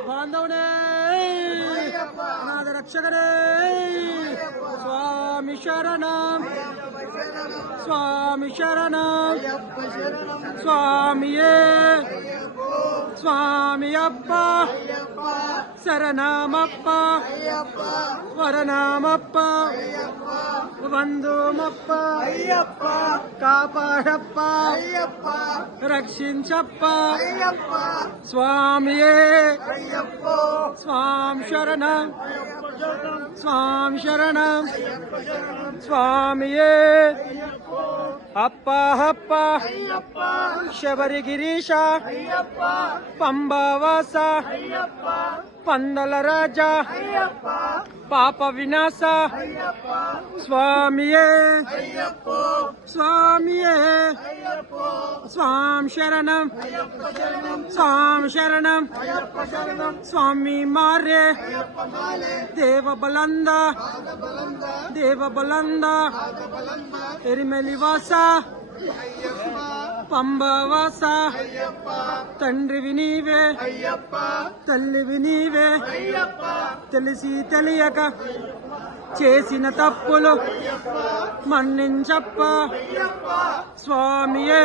ಬಾಂಧವನೇ ಅನಾಥ ರಕ್ಷಕನೇ ಸ್ವಾಮಿ ಶರಣಂ ಸ್ವಾಮಿ ಶರಣಂ ಸ್ವಾಮಿಯೇ ಸ್ವಾಮಿಯಪ್ಪ ಶರಣಮಪ್ಪ ವರನಾಮಪ್ಪ ಬಂಧುಮಪ್ಪ ಕಾಪಾಡಪ್ಪ ರಕ್ಷಿಂಚಪ್ಪ ಸ್ವಾಮಿಯೇ ಸ್ವಾಮಿ ಶರಣಂ ಸ್ವಾಮಿ ಶರಣಂ ಸ್ವಾಮಿಯೇ ಅಪ್ಪ ಅಪ್ಪ ಶಬರಿಗಿರೀಶ ಪಂಬವಾಸ ಪಂದಲ ರಾಜ ಪಾಪ ವಿನಾಶ ಸ್ವಾಮಿಯೇ ಸ್ವಾಮಿಯೇ ಸ್ವಾಮಿ ಶರಣಂ ಸ್ವಾಮಿ ಶರಣಂ ಸ್ವಾಮಿ ಮಾರ್ಯ ದೇವ ಬಲಂದ ಎರಿಮೆಲಿ ವಾಸ పంబవాస తండ్రివి నీవే తల్లివి నీవే తెలిసి తెలియక చేసిన తప్పులు మన్నించప్ప స్వామియే